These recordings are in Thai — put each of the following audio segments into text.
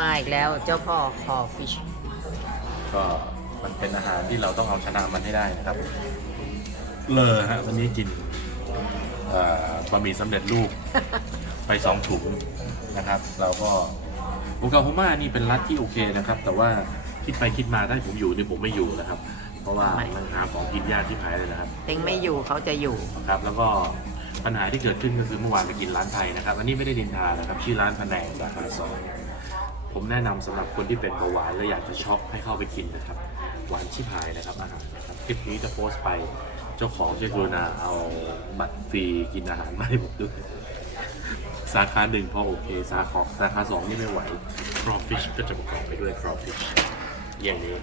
มาอีกแล้วเจ้าพ่อคอฟิชก็มันเป็นอาหารที่เราต้องเอาชนะมันให้ได้นะครับ เลยฮะวันนี้กินเอ่อบะหมี่สำเร็จรูป ไปสองถุงนะครับ เราก็โอกาโฮมานี่เป็นรัฐที่โอเคนะครับ แต่ว่าคิดไปคิดมาถ้าให้ผมอยู่เนี่ยผมไม่อยู่นะครับ เพราะว่ามันหาของกินยากที่หายเลยนะครับ เต็งไม่อยู่เขาจะอยู่ ครับแล้วก็ปัญหาที่เกิดขึ้นก็คือเมื่อวานไปกินร้านไทยนะครับ อันนี้ไม่ได้ดินทานะครับ ชื่อร้านพะแนงสาขาสอง ผมแนะนำสำหรับคนที่เป็นเบาหวานและอยากจะช็อปให้เข้าไปกินนะครับ หวานชิบหายนะครับอาหารนะครับคลิปนี้จะโพสต์ไปเจ้าของช่วยกรุณาเอาบัตรฟรีกินอาหารมาให้ผมด้วยสาขาหนึ่งพอโอเค สาขาสาขาสองนี่ไม่ไหว crawfish ก็จะประกอบไปด้วย crawfish อย่างนี้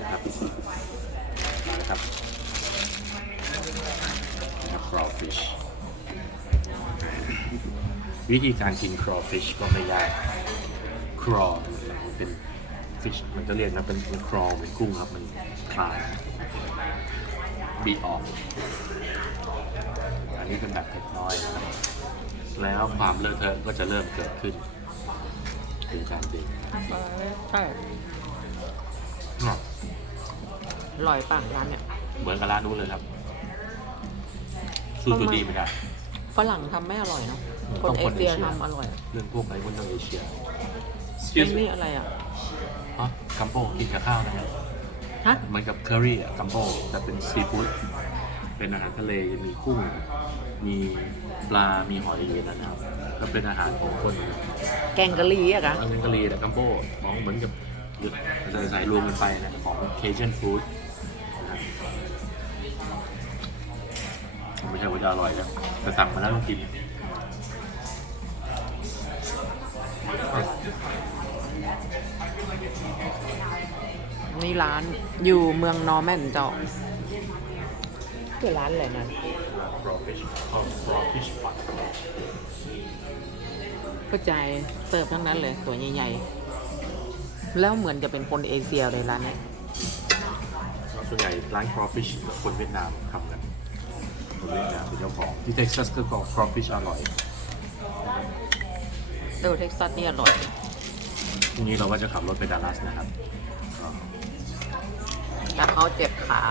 นะครับนะครับนะครับ crawfish วิธีการกิน crawfish ก็ไม่ยาก craw มันเป็น fish มันจะเรียกนะเป็นเป็น crawl เป็นกุ้งครับ มันคลายบีบออก อันนี้เป็นแบบเผ็ดน้อยนะครับ แล้วความเลอะเทอะก็จะเริ่มเกิดขึ้นคือการดื่มใช่อะอร่อยป่ะร้านเนี่ย เหมือนกับร้านนู้นเลยครับ สู้ตัวดีไม่ได้ ฝรั่งทำไม่อร่อยเนาะ คต้นองเอคนเชียเอเชียทำอร่อยเรื่องพวกไอ้คนทางเอเชียเอ็นนี่อะไรอะอ๋อกัมโบกินกับข้าวนะครับฮะเหมือนกับเคอรี่อะกัมโบแต่เป็นซีฟู้ดเป็นอาหารทะเลจะมีกุ้ง มีปลา มีหอยอยู่ในนั้นนะครับ ก็เป็นอาหารของคน แกงกะหรี่อะคะอังกฤษแต่กัมโบมองเหมือนกับจะใส่รวมกันไปนะของเคเจนฟู้ดไม่ใช่ว่าจะอร่อยนะแต่สั่งมาแล้วต้องกิน นี่ร้านอยู่เมืองนอร์แมนเจ้าคือร้านอะไรนั่น crawfish อ๋อ crawfish pot เข้าใจเสิร์ฟทั้งนั้นเลยตัวใหญ่ๆ แล้วเหมือนจะเป็นคนเอเชียเลยร้านเนี้ยส่วนใหญ่ร้าน crawfish คนเวียดนามทำกันคนเวียดนามเป็นเจ้าของที่เท็กซัสก็ crawfish อร่อยเออเท็กซัสนี่อร่อยพรุ่งนี้เราก็จะขับรถไปดัลลัสนะครับก็ แต่เขาเจ็บขา